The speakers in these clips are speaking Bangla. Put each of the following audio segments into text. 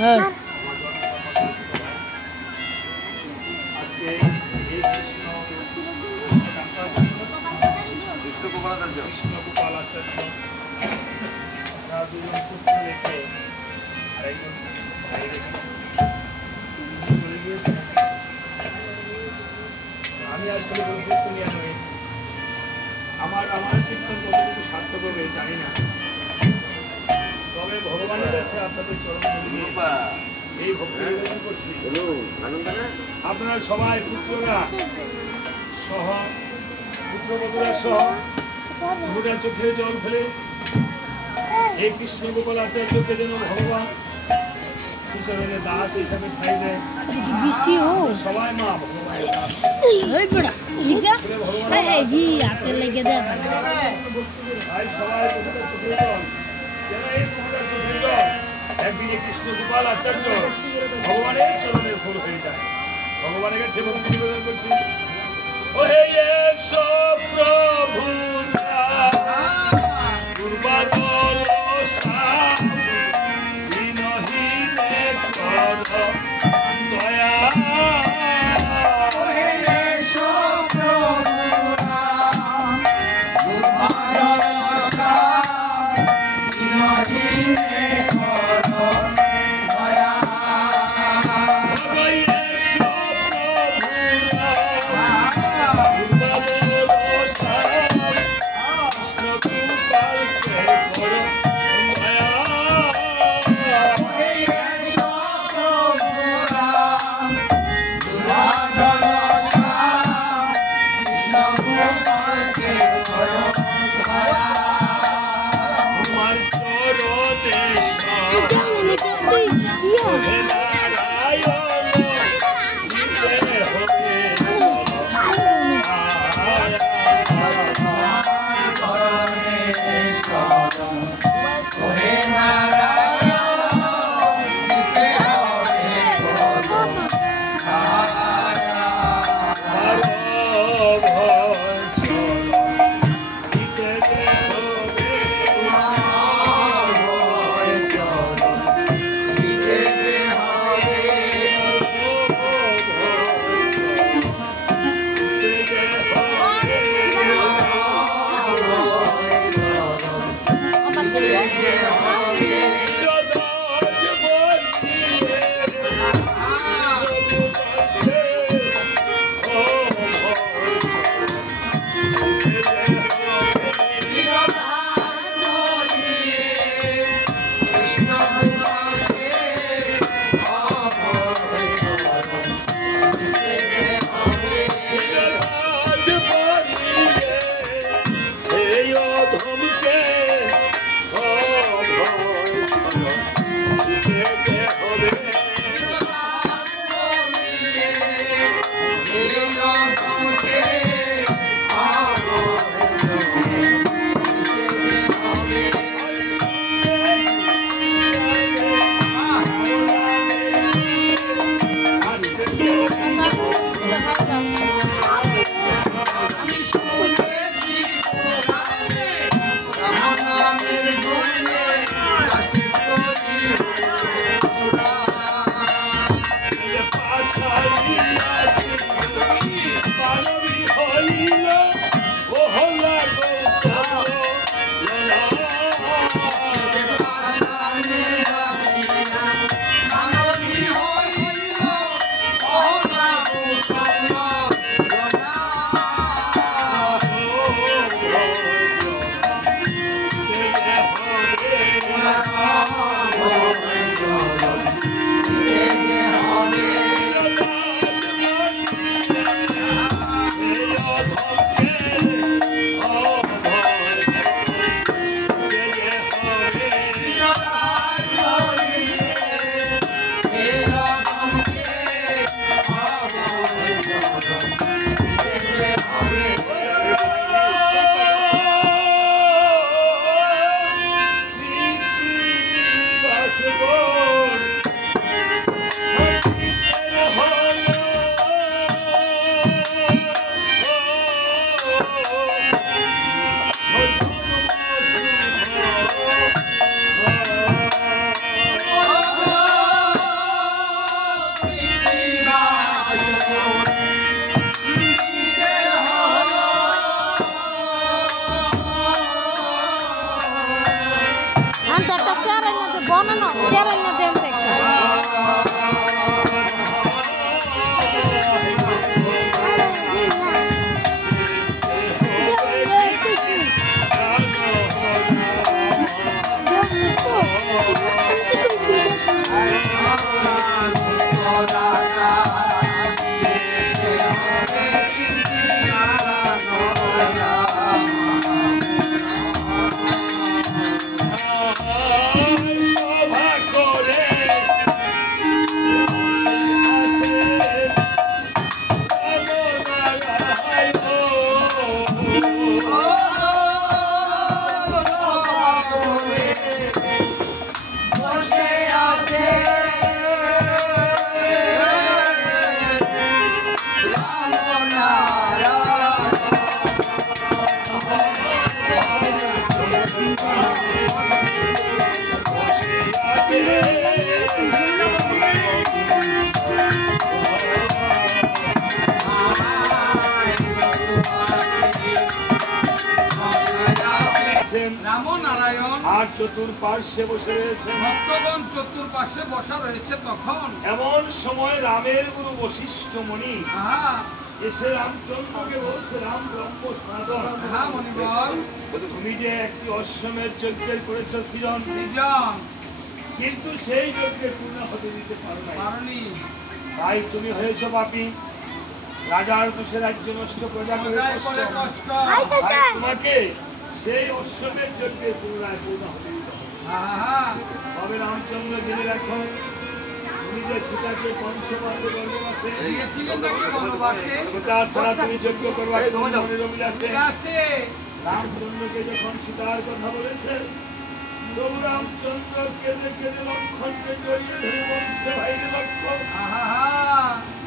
আমি আসলে আমার কীর্তন কতটুকু সার্থক হবে জানি না, তবে ভগবানের কাছে আপনাদের চরণ ধরে এই ভক্তি নিবেদন করছি। আপনারা সবাই পুত্ররা সহ পুত্রবধূরা সহ দুটা চোখে জল ফেলে এই কৃষ্ণ গোপাল আচার্যকে যেন ভগবান শ্রীচরণের দাস হিসাবে ঠাই দেয়। সবাই মা ভগবানের দাস। একদিনে কৃষ্ণ গোপাল আচার্য ভগবানের চরণের ফুল হয়ে যায়। ভগবানের কাছে ভক্তি নিবেদন করছি। ও হে সব প্রভু চতুর্পার্শ্বে বসে রয়েছে ভক্তগণ চতুর্পার্শ্বে বসা রয়েছে তখন এমন সময় রামের গুরু বশিষ্ঠ মুনি এসে রামচন্দ্রকে বলছে রাম ব্রহ্ম সনাতন তুমি যে একটি অশ্বমেধ যজ্ঞের করেছ সৃজন কিন্তু সেই যজ্ঞের পূর্ণ হতে দিতে পারোনি তাই তুমি হয়েছ পাপী রাজার দোষে রাজ্য নষ্ট প্রজা করে কষ্ট তোমাকে সেই অশ্বমেধ যজ্ঞের পুনরায় পূর্ণ হতে দিতে হবে রামচন্দ্র জেনে রাখো তুমি যে সীতাকে পঞ্চমাসে গর্ভবাসে সীতা ছাড়া তুমি যজ্ঞ করবার মনের অভিলাষে রামচন্দ্রকে যখন সীতার কথা বলেছে প্রভু রামচন্দ্র কেঁদে কেঁদে লক্ষণকে জড়িয়ে ধরে বলছে ভাই লক্ষ্মণ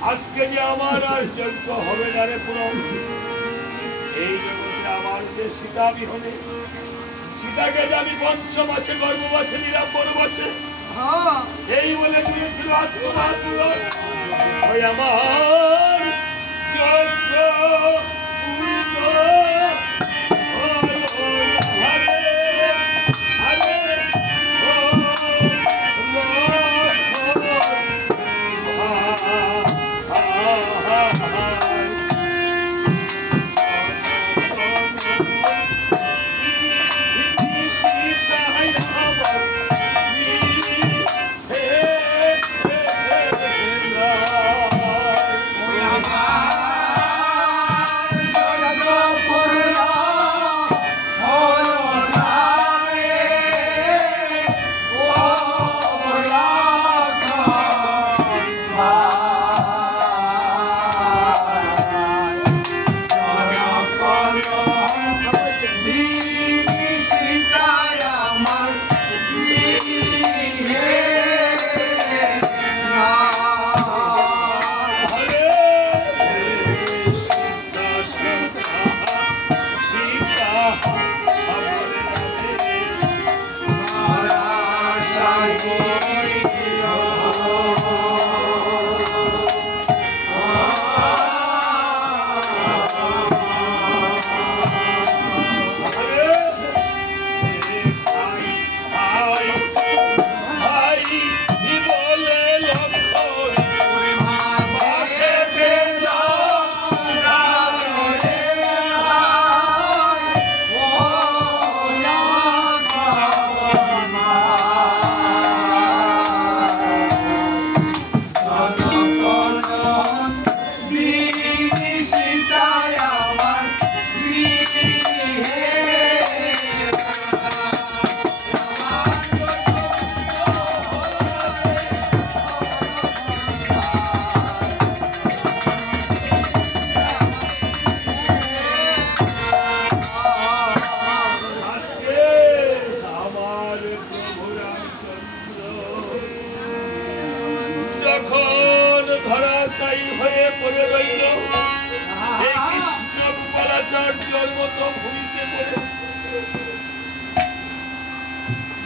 আজকে যে আমার আর যজ্ঞ হবে না রে পুরন এই জগতে আমার যে সীতা বিহনে সীতাকে যে আমি পঞ্চমাসে গর্ভবাসে দিলাম বনবাসে এই বলে দিয়েছিল আত্মঘাতক ওই আমার যজ্ঞ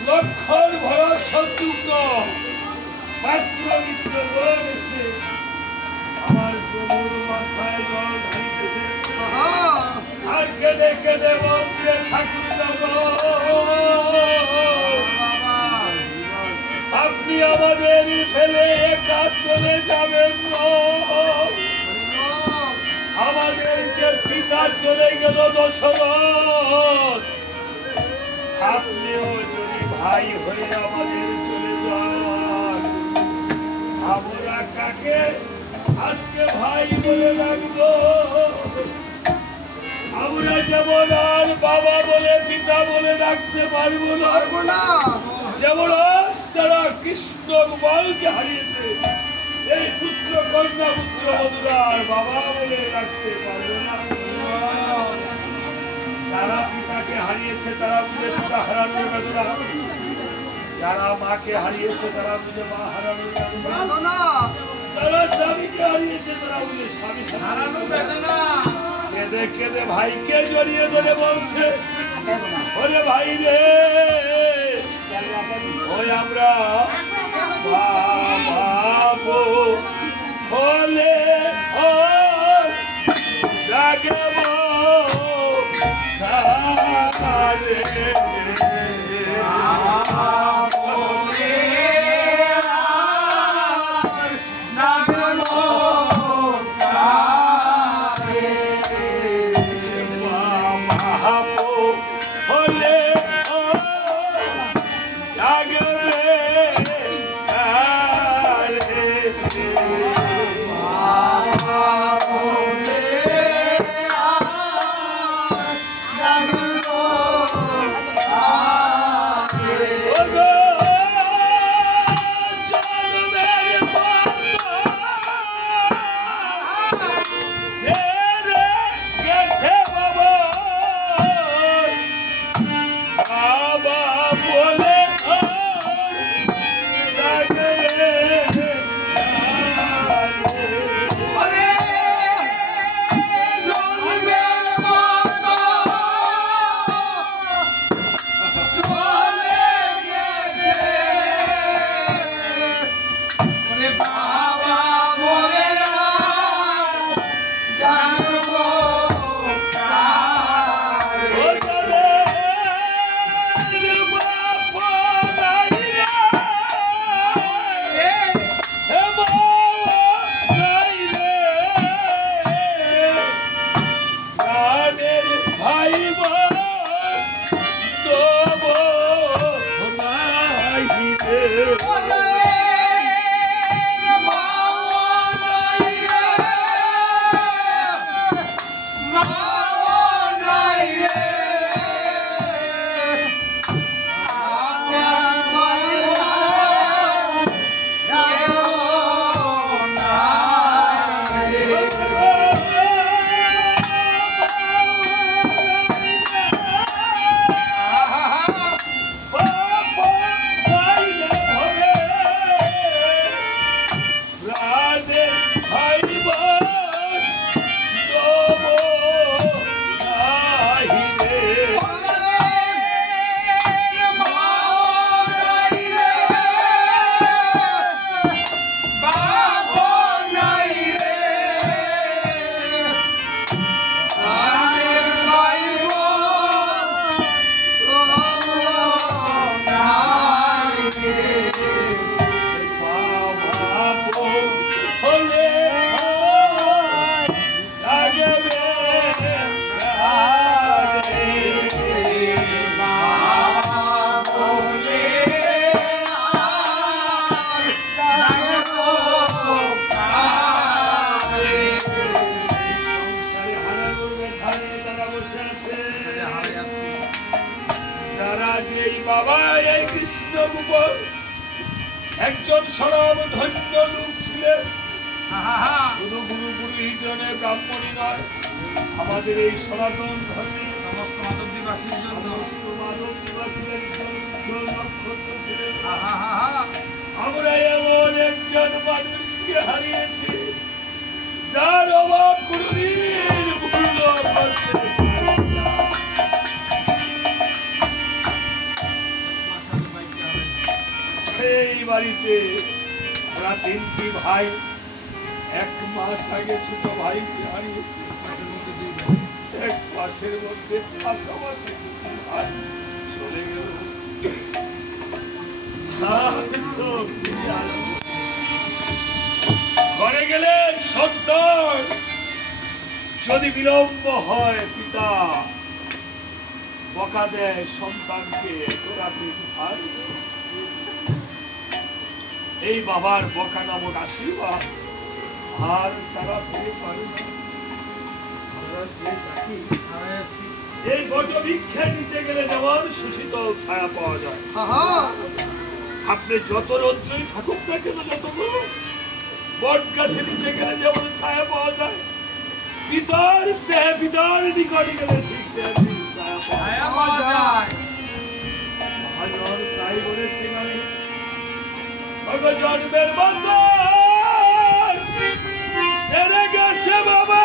লক্ষণ ভরত শত্রুঘ্ন পাত্র মিত্র এসে আমার প্রভুর মাথায় জল ঢালিতেছে আর কেঁদে কেঁদে বলছে ঠাকুর চলে যাবেন না। আমাদের যে পিতা চলে গেল দশরথ, আপনিও যদি ভাই হয়ে আমাদের চলে যান, আমরা কাকে আজকে ভাই বলে রাখবো? আমরা যেমন আর বাবা বলে পিতা বলে ডাকতে পারবো না, যেমন আজ তারা কৃষ্ণ গোপালকে হারিয়েছে, এই পুত্র কন্যা পুত্র বধূরা আর বাবা বলে ডাকতে পারবো না। যারা পিতাকে হারিয়েছে তারা বুঝে পিতা হারানোর বেদনা, যারা মাকে হারিয়েছে তারা বুঝে মা হারানোর বেদনা, যারা স্বামীকে হারিয়েছে তারা বুঝে স্বামী হারানোর বেদনা। কেঁদে কেঁদে ভাইকে জড়িয়ে ধরে বলছে, ওরে ভাই রে, ওই আমরা বাবা হলে রাগব তারে একজন সরব ধন্য লোক ছিলেন, শুধু গুরু পুরোহিতনে ব্রাহ্মণী নয়, আমাদের এই সনাতন ধর্মে সমস্ত মাধবদিবাসীর জন্য নক্ষত্র ছিলেন। আমরা এমন একজন মানুষকে হারিয়েছি যার অভাব কোনদিন ভুলল এই বাড়িতে ওরা তিনটি ভাই, এক মাস আগে ছোট ভাইকে হারিয়েছে, এক মাসের মধ্যে পাশাপাশি ভাই চলে গেল। যদি বিলম্ব হয় পিতা বকা দেয় সন্তানকে এই বাবার বকা নামক আশীর্বাদ আর তারা ফিরে পারে না। এই বট বৃক্ষের নিচে গেলে যেমন সুশীতল ছায়া পাওয়া যায়, আপনি যত রৌদ্রই থাকুক না কেন, যতগুলো বট গাছের নিচে গেলে যেমন ছায়া পাওয়া যায়, পিতার স্নেহে পিতার নিকটে গেলে ঠিক ছায়া পাওয়া যায়। মহাজন তাই বলেছে গানে, জন্মের বন্ধন ছেড়ে গেছে বাবা,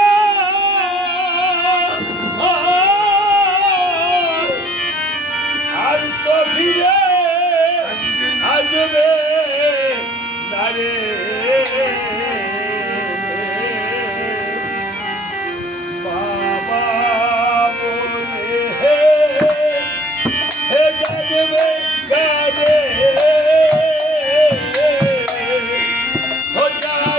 আর তো ফিরে আসবে না রে। বাবা বলে হে জানবে কারে, ও জানো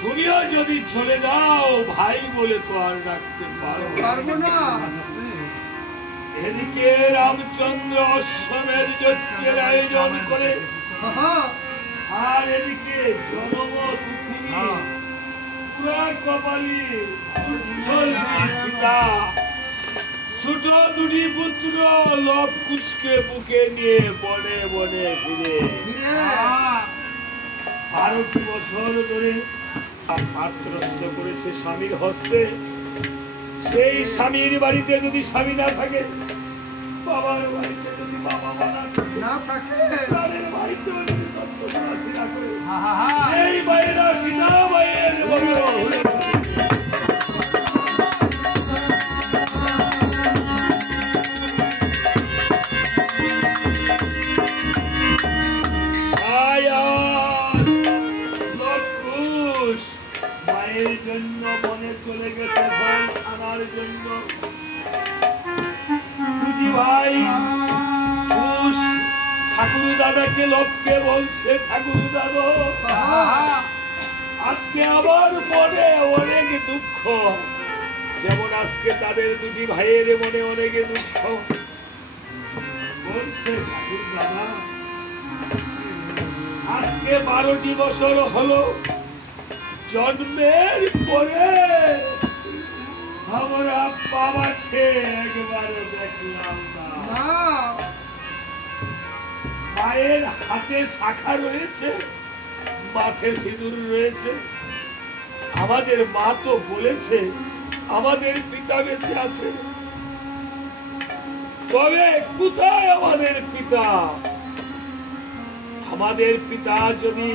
তুমিও যদি চলে যাও ভাই বলে তো আর রাখতে পারবো না। এদিকে রামচন্দ্র অশ্বমের যজ্ঞের আয়োজন করে, আর এদিকে জনম পৃথিবী পুরা কপালী সীতা ছোট দুটি পুত্র লব কুশকে বুকে নিয়ে বনে বনে ফিরে 12 বছর ধরে আত্মস্থ করেছে স্বামীর হস্তে। সেই স্বামীর বাড়িতে যদি স্বামী না থাকে, বাবার বাড়িতে যদি বাবা না থাকে, তাদের বাড়িতে যদি তত্ত্বশাসী না করে, সেই বাইরা সীতা বাইয়ের মায়ের জন্য বনে চলে গেছে ফল আনার জন্য। দুটি ভাই ঠাকুর দাদাকে লোককে বলছে, ঠাকুর দাদা আজকে আবার মনে অনেক দুঃখ, যেমন আজকে তাদের দুটি ভাইয়ের মনে অনেক দুঃখ। বলছে ঠাকুর দাদা আজকে 12টি বছর হলো জন্মের পরে আমরা বাবাকে একবার দেখলাম না। মায়ের হাতে শাখা রয়েছে, মাথায় সিঁদুর রয়েছে। আমাদের মা তো বলেছে আমাদের পিতা বেঁচে আছে, তবে কোথায় আমাদের পিতা? আমাদের পিতা যদি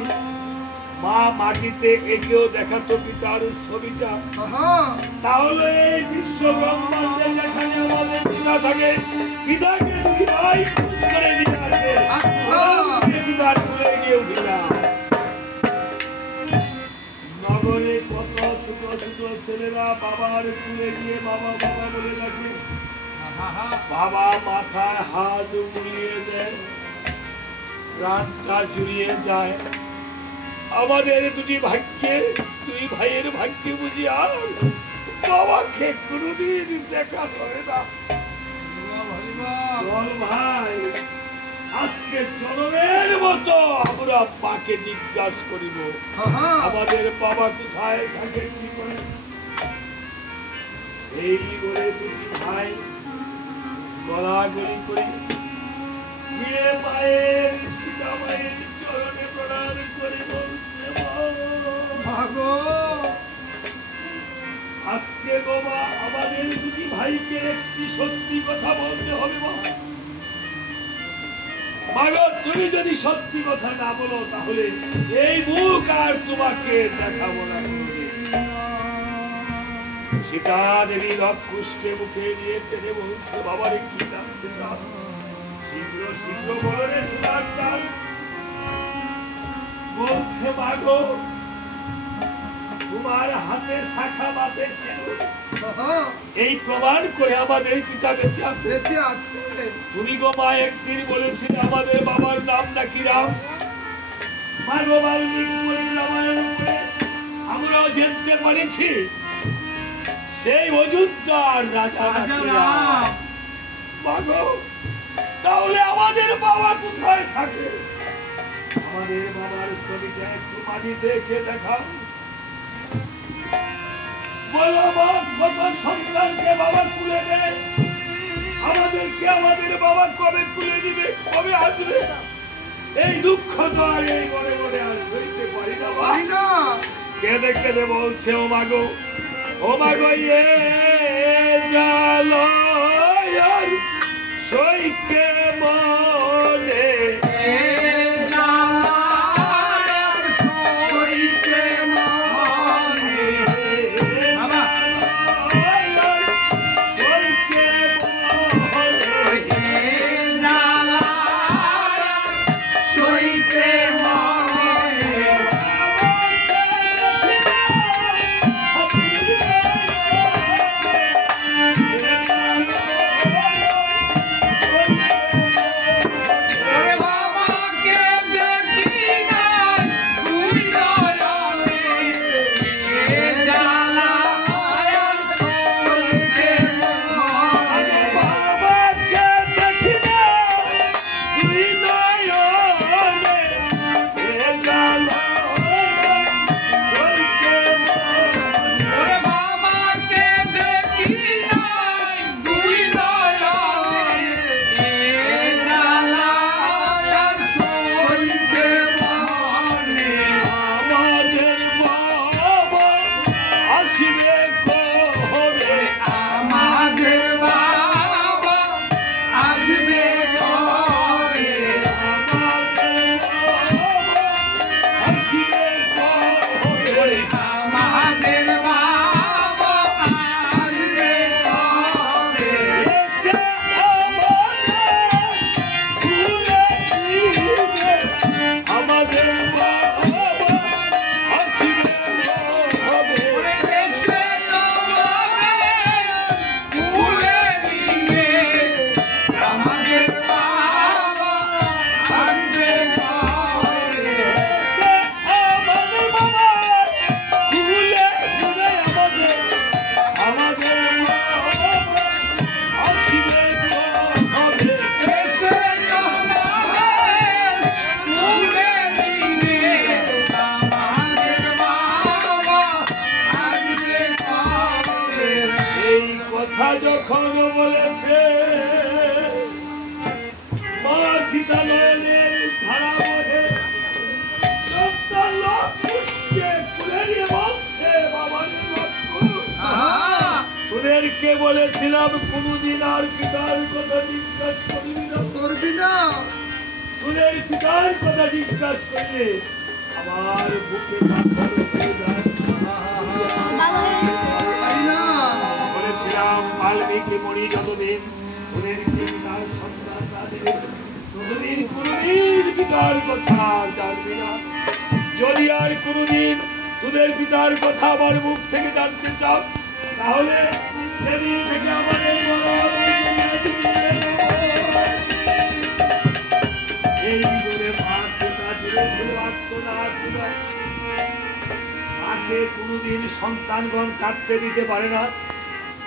মা মাটিতে একেও দেখাতো পিতার ছবিটা, তাহলে এই বিশ্ব ব্রহ্মাণ্ডে যেখানে আমাদের পিতা থাকে, পিতাকে দুই ভাই করে দিয়ে আসে, পিতার তুলে গিয়ে উঠিলাম। নগরে কত ছোট ছোট ছেলেরা বাবার তুলে গিয়ে বাবা বাবা বলে ডাকে, বাবা মাথায় হাত বুলিয়ে দেয়, প্রাণটা জুড়িয়ে যায়। আমাদের দুটি ভাগ্যে, দুই ভাইয়ের ভাগ্যে বুঝি আর বাবাকে কোনদিন দেখা হয় না। চল ভাই, আজকে জনমের মতো আমরা মাকে জিজ্ঞাসা করিব আমাদের বাবা কোথায় থাকে, কি করে। এই বলে দুটি ভাই গলাগলি করে গিয়ে মায়ের সীতা মায়ের চরণে প্রণাম করে বলছে, আজকে বাবা আমাদের দুটি ভাইকে একটি সত্যি কথা বলতে হবে। মাগো তুমি যদি সত্যি কথা না বলো, তাহলে এই মুখ আর তোমাকে দেখাবো না। সীতা দেবী লবকুশকে মুখে নিয়ে টেনে বলছে, বাবারে কি জানতে চাস? শীঘ্র শীঘ্র বলো রে সোনার চাঁদ। বলছে মাগো তোমার হাতের শাখা মাথের সিঁদুর এই প্রমাণ করে আমাদের পিতা বেঁচে আছে। তুমি গো মা একদিন বলেছিলে আমাদের বাবার নাম নাকি রাম, মাগো বাল্মীকি মুনির রামায়ণ উপরে আমরাও জানতে পারিছি সেই অযোধ্যার রাজা রাম। মাগো তাহলে আমাদের বাবা কোথায় থাকে? আমাদের বাবার ছবিটা একটু মাটি দেখে দেখাও। বলো মা, কত সন্তানকে বাবা তুলে দেয়, আমাদেরকে আমাদের বাবা কবে তুলে দিবে, কবে আসবে? এই দুঃখ তো আর এই মনে মনে আর সইতে পারি না। কেঁদে কেঁদে বলছে ও মাগো, ও মাগো এ জালো সইকে মনে বলেছিলাম কোনদিন আর পিতার কথা জিজ্ঞাসা করবি না। তোদের পিতার কথা জিজ্ঞাসা করলে আমার বুকে পাথর হয়ে যায়। বলেছিলাম বাল্মীকি মুনি যতদিন তোদের পিতার সন্তান না দেবে ততদিন কোনদিন পিতার কথা জানবি না। যদি আর কোনদিন তোদের পিতার কথা আমার মুখ থেকে জানতে চাস তাহলে সেদিন থেকে আমাদের এই দূরে মাকে কোনদিন সন্তানগণ কাঁদতে দিতে পারে না।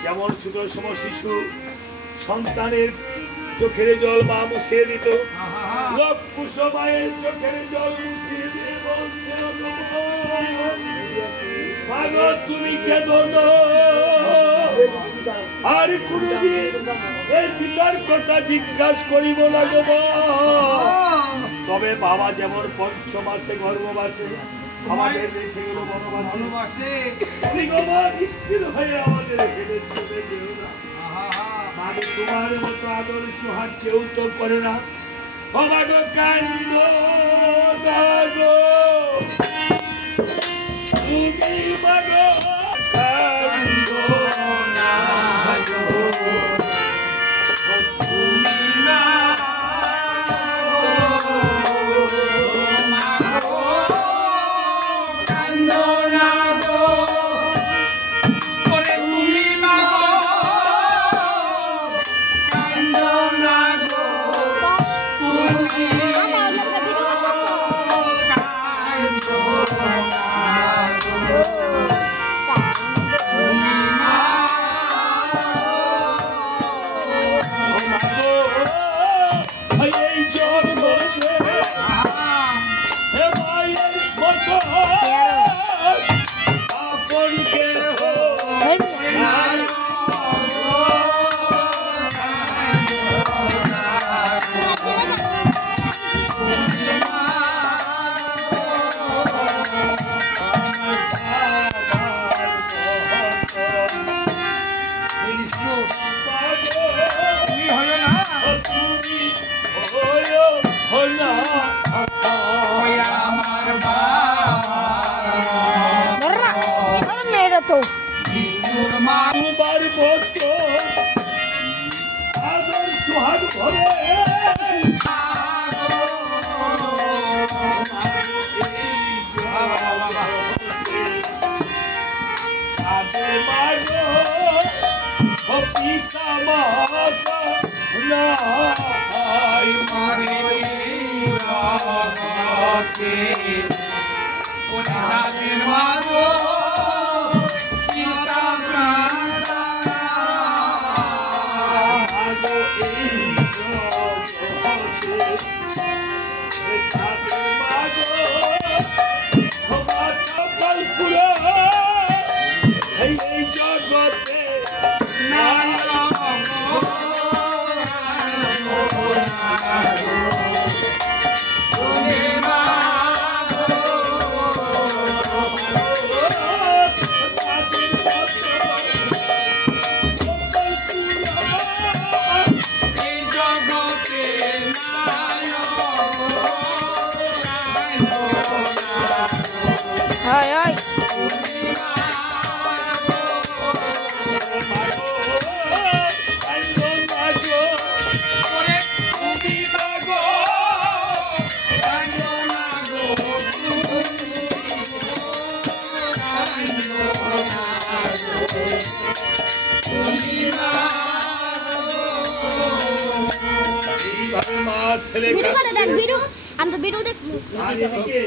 যেমন সুদর্শন শিশু সন্তানের চোখের জল মা মুছিয়ে দিত, মায়ের চোখের জল মুছিয়ে দিয়ে বলছে তুমি কেঁদো না। আর কোনদিন এই পিতার কথা জিজ্ঞাসা করিব না গো। তবে বাবা যেমন ৫ মাসে গর্ভবাসে আমাদের রেখে গেল বনবাসে, তুমি গো মা স্থির হয়ে আমাদের হেঁটে চলে যেও না। আমি তোমার মতো আদর্শ হাত কেউ তো করে না। বাবা গো কান্দ না গো, তুমি মাগো কান্দ না গো, তুমি নাই মাগো এই জগতে কোনাদের মাগো পিতা মাতা মাগো এই জগতে তাদের মাগো সবার কপাল পুরো এই জগতে নাই Ai, ai. এইভাবে মা ছেলে ভিডিও করে কাছে দেখ ভিডিও আমি তো ভিডিও দেখবো আর এদিকে